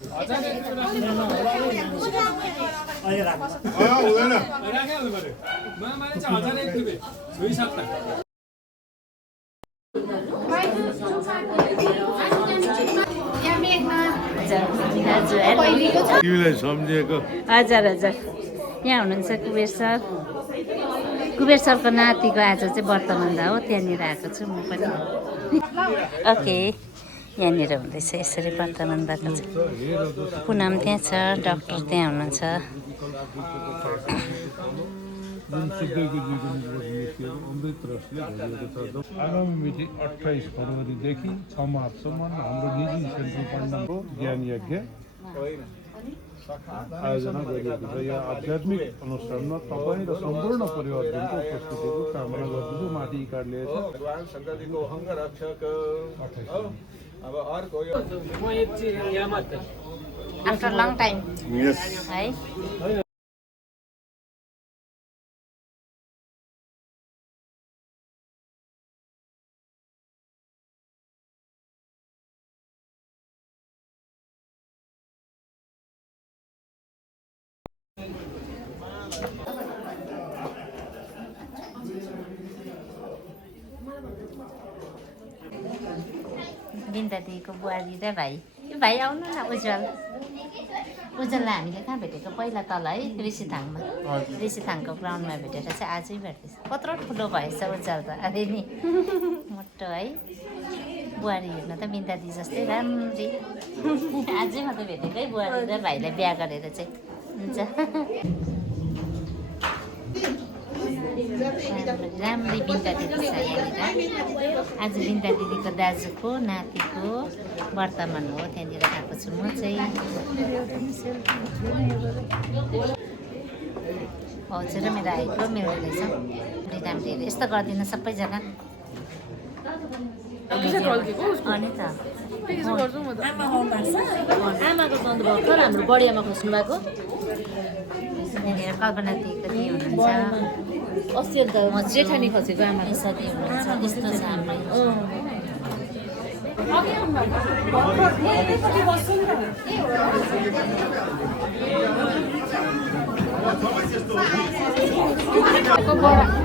हजुर हजुर यहाँ हुनुहुन्छ कुबेर सर कुबेर सरको नातिको आज चाहिँ वर्तमानदा हो त्यहाँनिर आएको छु म पनि ओके यहाँनिर हुँदैछ यसरी वर्तमानबाट चाहिँ पुनम त्यहाँ छ डाक्टर त्यहाँ हुनुहुन्छ आगामी मिति 28 फरवरीदेखि 6 मार्चसम्म हाम्रो निजी सेन्ट्रल पण्डाको ज्ञान यज्ञ आयोजना गरिएको छ। यहाँ आध्यात्मिक अनुष्ठानमा तपाईँ र सम्पूर्ण परिवारजनको उपस्थितिको कामना गर्दछु। माथि कार्ड लिएछ भगवान शङ्करजीको अङ्गरक्षक अब अर्को यो म एकछिन यहाँ मात्र आफ्टर लङ टाइम यस है बिन्दा दिदीको बुहारी र भाइ यो भाइ आउनु न उज्जवल उज्जवललाई हामीले कहाँ भेटेको पहिला तल है ऋषिथाङको ग्राउन्डमा भेटेर चाहिँ आजै भेट्दैछ कत्रो ठुलो भएछ उज्जवल त अरे नि मोटो है बुहारी हेर्न त बिन्दा दिदी जस्तै राम्री आजै मात्रै भेटेकै बुहारी र भाइलाई बिहा गरेर चाहिँ हुन्छ राम्रै बिन्दा दिदी छ यहाँनिर आज बिन्दा दिदीको दाजुको नातिको वर्तमान हो त्यहाँनिर आएको छु म चाहिँ भाउजू र मेरो आएको मेरो रहेछ राम्री यस्तो गर्दिनँ सबैजना अनि त आमाको सन्द भर्खर हाम्रो बडी आमा खोज्नु भएको यहाँनिर कल्पना दिदीको दिदी हुनुहुन्छ अस्ति अन्त म जेठानी खोजेको आमा साथी हुनुहुन्छ यस्तो छ हाम्रो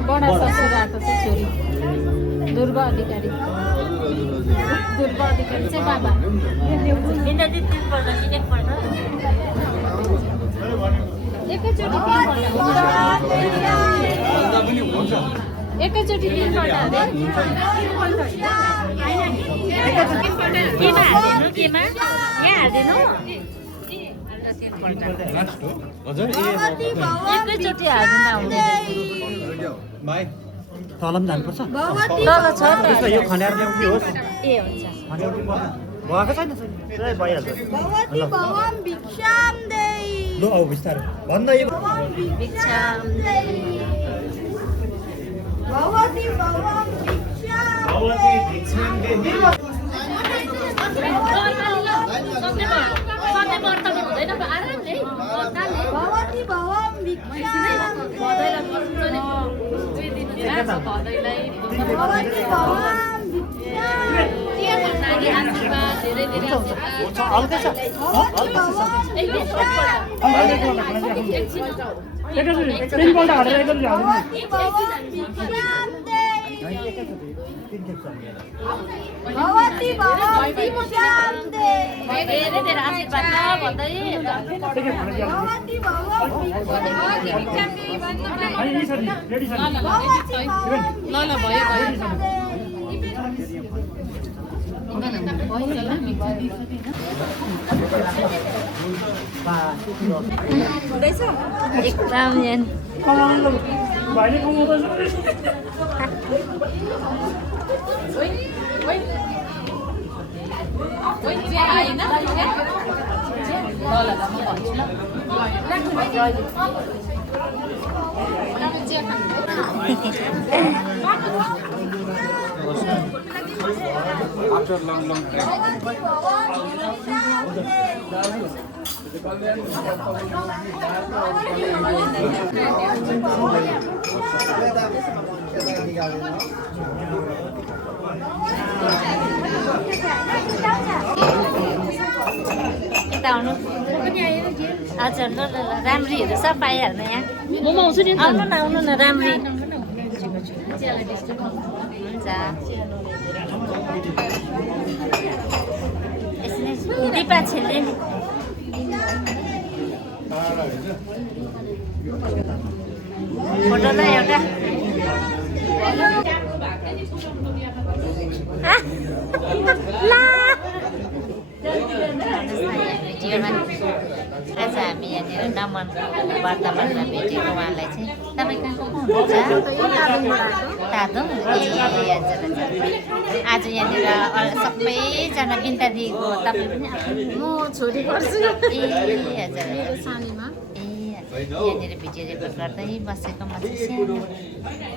बडा ससुर आएको छ छोरी दुर्गा अधिकारी चाहिँ बाबा एकैचोटि केमा यहाँ हालिदिनु एकैचोटि हाल्नु तल पनि जानुपर्छ तल छ यो खनेर ल्याउने होस् ए हुन्छ भएको छैन भइहाल्छ ल औ बिस्तारै भन्दा यो हल्का छ एकपल्ट हालेर एकचोटि एकदम After long time. त आउनु हजुर ल ल ल राम्रीहरू सब पाइहाल्नु यहाँ आउनु न राम्री हुन्छ दिपा छेल्ने नि फोटो ल एउटा आज हामी यहाँनिर नमनको वर्तमानमा भेटेको उहाँलाई चाहिँ तपाईँ कहाँको हुनुहुन्छ तादोङ ए हजुर आज यहाँनिर सबैजना बिन्ता दिएको तपाईँ पनि म छोरी गर्छु ए हजुर सानीमा यहाँनिर भिडियो रेकर्ड गर्दै बसेको म चाहिँ सानो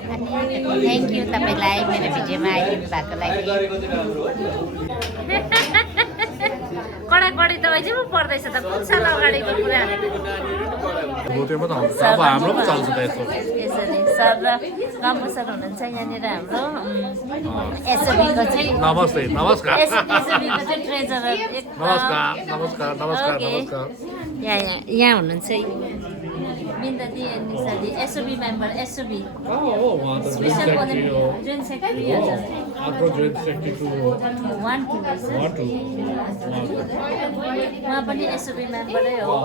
अनि थ्याङ्क यू तपाईँलाई मेरो भिडियोमा आइदिनु भएको लागि कडाकडी त अहिले पो पर्दैछ त कुन साल अगाडिको कुराहरू यसरी सर र गम्बु सर हुनुहुन्छ यहाँनिर हाम्रो एसएबीको चाहिँ नमस्ते नमस्कार एसएबीको चाहिँ ट्रेजरर नमस्कार नमस्कार नमस्कार नमस्कार यहाँ हुनुहुन्छ बिन्दा दि निसादी SOB member SOB special joint secretary हजुर उहाँ पनि एसओबी मेम्बरै हो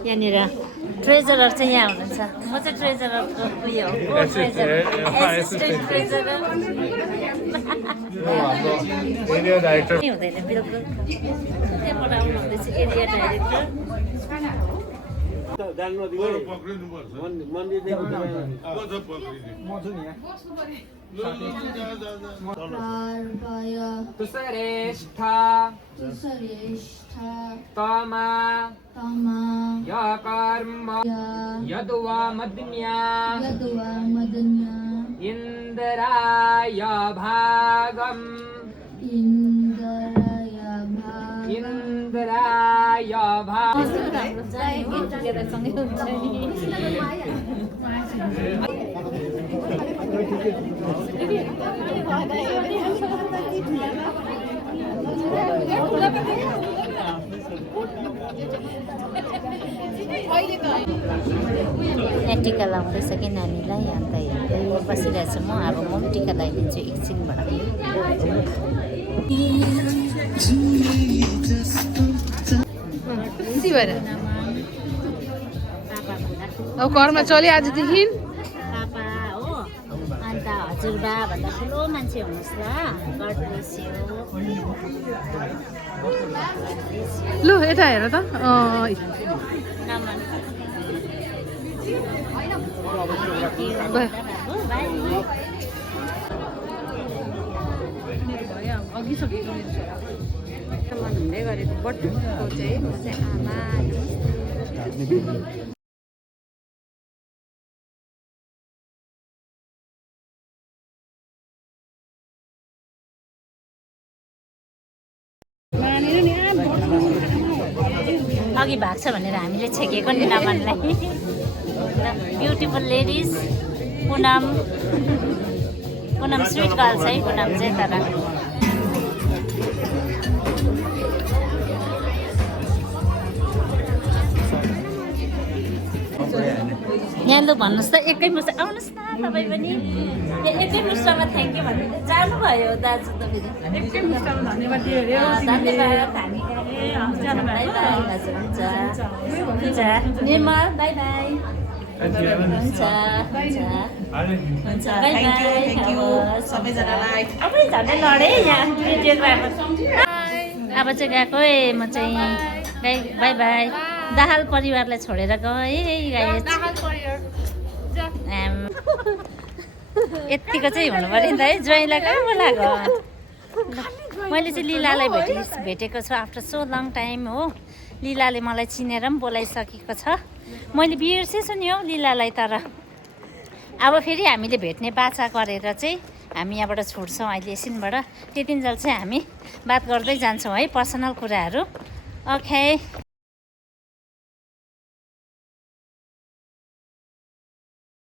यहाँनिर ट्रेजरर चाहिँ यहाँ हुनुहुन्छ म चाहिँ ट्रेजररको उयो हो एसिस्टेन्ट ट्रेजरर एरिया डाइरेक्टर हुँदैन बिल्कुल त्यहाँबाट आउनु हुँदैछ एरिया डाइरेक्टर तमा यकर्म यद्वा मदन्या इन्द्राय भागम् इन्द्राय यहाँ टिका लाउँदैछ कि नानीलाई अन्त हेर्दै बसिरहेको छु म अब म पनि टिका लगाइदिन्छु एकछिनबाट अब घरमा चल्यो आजदेखि पापा हो अन्त हजुरबा भन्दा ठुलो मान्छे हुनुहोस् ल गड ब्लेस यु लु यता हेर त नमन अघिसकेको मन हुँदै गरेको बटुको चाहिँ म चाहिँ आमा अघि भएको छ भनेर हामीले छेकेको नि नमनलाई beautiful ladies Punam sweet girl छ है पुनम चाहिँ तर यहाँ लु भन्नुहोस् त एकै मुस्ट आउनुहोस् न तपाईँ पनि एकै मुस्टमा थ्याङ्क यू भन्नु जानुभयो दाजु त फेरि धन्यवाद हामी हजुर हुन्छ निर्मल बाई बाई हुन्छ बाई बाई अब झन्डै लडेँ यहाँ भिडियोग्राफर अब चाहिँ गएको है म चाहिँ बाई बाई दाहाल परिवारलाई छोडेर गएँ यत्तिको चाहिँ हुनु पऱ्यो नि त है ज्वाइँलाई कहाँ बोलाएको मैले चाहिँ लीलालाई भेटेको छु आफ्टर सो लङ टाइम हो लीलाले मलाई चिनेर पनि बोलाइसकेको छ मैले बिर्सेछु नि हौ लीलालाई तर अब फेरि हामीले भेट्ने बाचा गरेर चाहिँ हामी यहाँबाट छुट्छौँ अहिले एकछिनबाट त्यतिन्जेल चाहिँ हामी बात गर्दै जान्छौँ है पर्सनल कुराहरू ओके